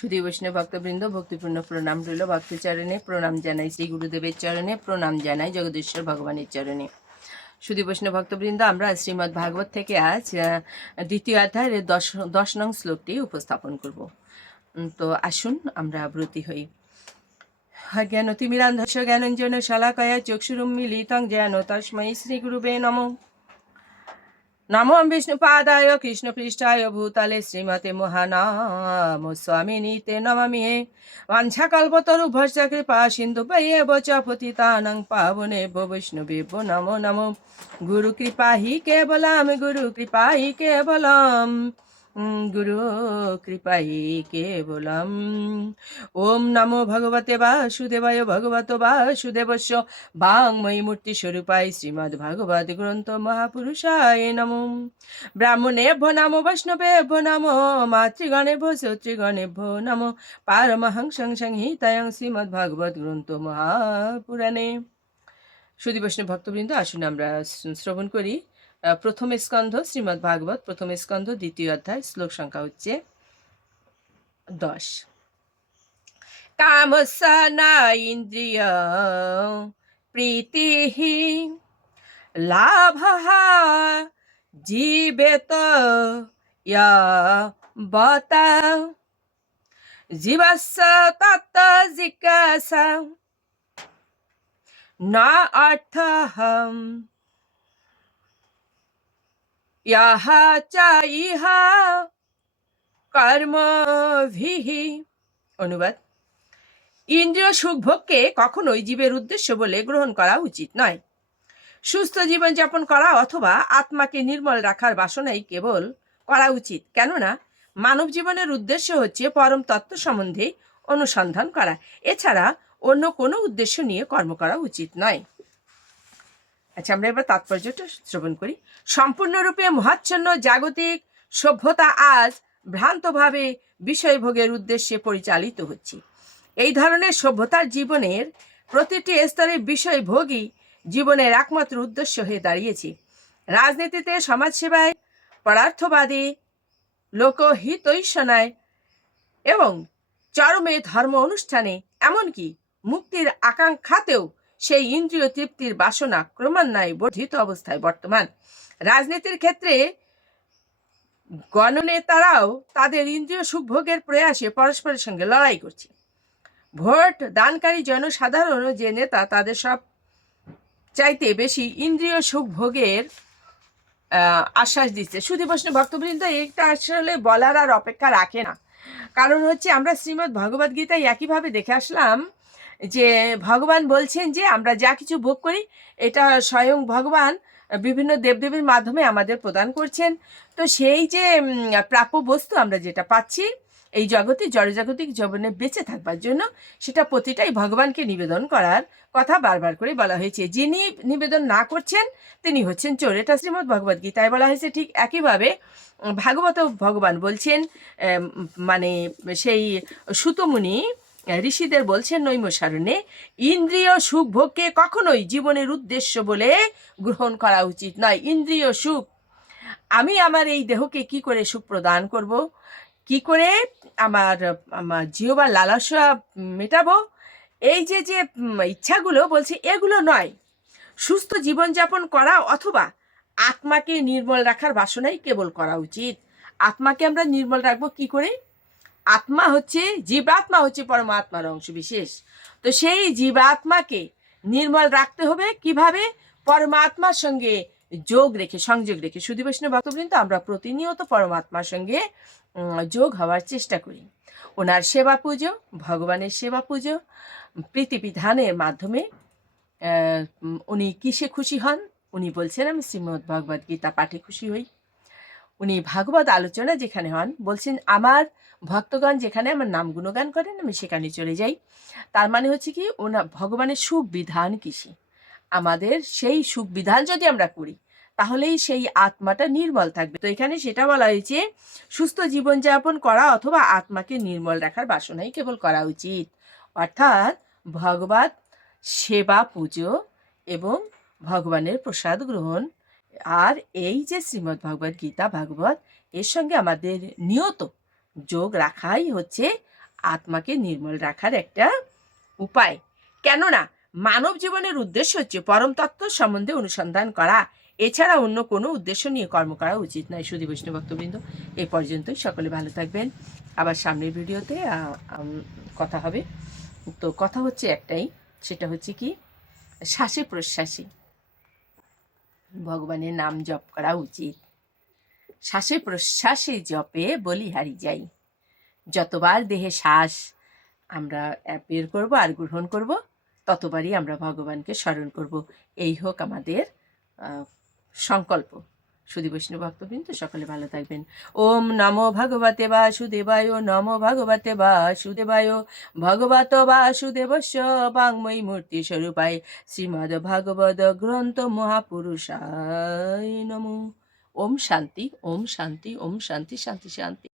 সুধী বৈষ্ণব ভক্তবৃন্দ, ভক্তিপূর্ণ প্রণাম রইল ভক্তচরণে। প্রণাম জানাই শ্রী গুরুদেবের চরণে, প্রণাম জানাই জগদীশ্বর ভগবানের চরণে। সুধী বৈষ্ণব ভক্তবৃন্দ, আমরা শ্রীমদ্ ভাগবত থেকে আজ দ্বিতীয় অধ্যায়ের দশ দশ নং শ্লোকটি উপস্থাপন করব। তো আসুন আমরা ব্রতী হই। জ্ঞানতিমিরান্ধস্য জ্ঞানঞ্জন শলাকয়া চক্ষুরুম মিলিতং জ্ঞান তস্मै শ্রীগুরুবে নমঃ। নমো কৃষ্ণ পৃষ্ঠায় ভূতলে শ্রীমতে মহানাম স্বামিনী তে নমামি হে বাঞ্ছাকল্পতরু ভর্ষ কৃপা সিন্ধু পৈব পতি পতিতানং পাবনে বৈষ্ণবে নমো নমো গুরু কৃপা হি কেবলম গুরু কৃপা হি কেবলম গুরু কৃপা হি কেবলম। ওম নমো ভগবতে বাসুদেবায়, ভগবত বাসুদেবস্য। বাংময়ী মূর্তি স্বরূপায় শ্রীমদ্ ভাগবত গ্রন্থ মহাপুরুষায় নমো। ব্রাহ্মণেভ্য নমো, বৈষ্ণবেভ্য নমো, মাতৃগণেভ্য শ্রোতৃগণেভ্য নমো। পারমহংসং সংহিতায়ং শ্রীমদ্ ভাগবত গ্রন্থ মহাপুরাণে। সুদী বৈষ্ণব ভক্তবৃন্দ, আসুন আমরা শ্রবণ করি। প্রথম স্কন্ধ, শ্রীমদ্ ভাগবত, প্রথম স্কন্ধ, দ্বিতীয় অধ্যায়, শ্লোক সংখ্যা হচ্ছে দশ। কামসনা ইন্দ্রিয় প্রীতি লাভ জীবেত বত। জীবস্য তত্ত জিজ্ঞাসা। না অর্থ ইহ চ ইহ কর্মভিঃ অনুবাদ ইন্দ্রিয় সুখভোগকে কখনোই জীবের উদ্দেশ্য বলে গ্রহণ করা উচিত নয়। সুস্থ জীবনযাপন করা অথবা আত্মাকে নির্মল রাখার বাসনাই কেবল করা উচিত। কেননা, মানব জীবনের উদ্দেশ্য হচ্ছে পরম তত্ত্ব সম্বন্ধে অনুসন্ধান করা। এছাড়া অন্য কোনো উদ্দেশ্য নিয়ে কর্ম করা উচিত নয়। আচ্ছা আমরা এবার তাৎপর্যটা শ্রবণ করি। সম্পূর্ণরূপে মহাচ্ছন্ন জাগতিক সভ্যতা আজ ভ্রান্তভাবে বিষয়ভোগের উদ্দেশ্যে পরিচালিত হচ্ছে। এই ধরনের সভ্যতার জীবনের প্রতিটি স্তরে বিষয়ভোগই জীবনের একমাত্র উদ্দেশ্য হয়ে দাঁড়িয়েছে। রাজনীতিতে, সমাজসেবায় পরার্থবাদী লোকহিতৈষণায় এবং চরমে ধর্ম অনুষ্ঠানে, এমনকি মুক্তির আকাঙ্ক্ষাতেও সেই ইন্দ্রিয় তৃপ্তির বাসনা ক্রমান্বয়ে বর্ধিত অবস্থায় বর্তমান। রাজনীতির ক্ষেত্রে গণনেতারাও তাদের ইন্দ্রিয় সুখভোগের প্রয়াসে পরস্পরের সঙ্গে লড়াই করছে। ভোট দানকারী জনসাধারণ যে নেতা, তাদের সব চাইতে বেশি ইন্দ্রিয় সুখভোগের আশ্বাস দিচ্ছে। সুধী বৈষ্ণব ভক্তবৃন্দ, এটা আসলে বলার আর অপেক্ষা রাখে না। কারণ হচ্ছে আমরা শ্রীমদ্ ভগবদ গীতায় একইভাবে দেখে আসলাম যে ভগবান বলছেন যে আমরা যা কিছু ভোগ করি, এটা স্বয়ং ভগবান, বিভিন্ন দেবদেবীর মাধ্যমে আমাদের প্রদান করছেন। তো সেই যে প্রাপ্য বস্তু আমরা যেটা পাচ্ছি, এই জগতে জড়জাগতিক জীবনে বেঁচে থাকবার জন্য, সেটা প্রতিটাই ভগবানকে নিবেদন করার কথা বারবার করে বলা হয়েছে। যিনি নিবেদন না করছেন, তিনি হচ্ছেন চোর। এটা শ্রীমদ্ ভগবদ গীতায় বলা হয়েছে ঠিক একইভাবে ভাগবত ভগবান বলছেন মানে সেই সুতমুনি ঋষিদের বলছেন নৈমসারণে ইন্দ্রিয় সুখ ভোগকে কখনোই জীবনের উদ্দেশ্য বলে গ্রহণ করা উচিত নয়। ইন্দ্রিয় সুখ, আমি আমার এই দেহকে কি করে সুখ প্রদান করব? কি করে আমার আমার জিহবার লালসা মেটাবো? এই যে যে ইচ্ছাগুলো বলছে, এগুলো নয়। সুস্থ জীবনযাপন করা অথবা আত্মাকে নির্মল রাখার বাসনাই কেবল করা উচিত। আত্মাকে আমরা নির্মল রাখব কি করে? আত্মা হচ্ছে জীবাত্মা হচ্ছে পরমাত্মার অংশ বিশেষ। তো সেই জীবাত্মাকে নির্মল রাখতে হবে। কীভাবে? পরমাত্মার সঙ্গে যোগ রেখে, সংযোগ রেখে। সুধী বৈষ্ণব ভক্তবৃন্দ, আমরা প্রতিনিয়ত পরমাত্মার সঙ্গে যোগ হওয়ার চেষ্টা করি। ওনার সেবা পুজো, ভগবানের সেবা পুজো প্রীতি বিধানের মাধ্যমে উনি কিসে খুশি হন? উনি বলছেন, আমি ভগবদ গীতা পাঠে খুশি হই। উনি ভাগবত আলোচনা যেখানে হন, বলছেন, আমার ভক্তগণ যেখানে আমার নাম গুণগান করেন, আমি সেখানে চলে যাই। তার মানে হচ্ছে কি, ওনা, ভগবানের সুখ বিধান কিসে আমাদের সেই সুখ বিধান যদি আমরা করি, তাহলেই সেই আত্মাটা নির্মল থাকবে। তো এখানে সেটা বলা হয়েছে, সুস্থ জীবনযাপন করা অথবা আত্মাকে নির্মল রাখার বাসনাই কেবল করা উচিত। অর্থাৎ ভগবত সেবা পুজো এবং ভগবানের প্রসাদ গ্রহণ আর এই যে শ্রীমদ্ ভগবদ গীতা ভাগবত, এর সঙ্গে আমাদের নিয়ত যোগ রাখাই হচ্ছে আত্মাকে নির্মল রাখার একটা উপায়। কেননা মানব জীবনের উদ্দেশ্য হচ্ছে পরম তত্ত্ব সম্বন্ধে অনুসন্ধান করা। এছাড়া অন্য কোনো উদ্দেশ্য নিয়ে কর্ম করা উচিত নয়। সুদী বৈষ্ণব ভক্তবৃন্দ এই পর্যন্তই। সকলে ভালো থাকবেন। আবার সামনের ভিডিওতে কথা হবে। তো কথা হচ্ছে একটাই, সেটা হচ্ছে কি, শ্বাসে প্রশ্বাসে। ভগবানের নাম জপ করা উচিত। শ্বাসে প্রশ্বাসে জপে বলিহারি যাই। যতবার দেহে শ্বাস আমরা বের করব আর গ্রহণ করব, ততবারই আমরা ভগবানকে স্মরণ করব। এই হোক আমাদের সংকল্প। সুদী বৈষ্ণব ভক্তবৃন্দ, সকলে ভালো থাকবেন। ওম নমো ভগবতে বাসুদেবায় নমো ভগবতে বাসুদেবায় ভগবত বাসুদেবস্য বাংময়ী মূর্তি স্বরূপায়, শ্রীমদ ভাগবত গ্রন্থ মহাপুরুষায় নমো। ওম শান্তি ওম শান্তি ওম শান্তি শান্তি শান্তি।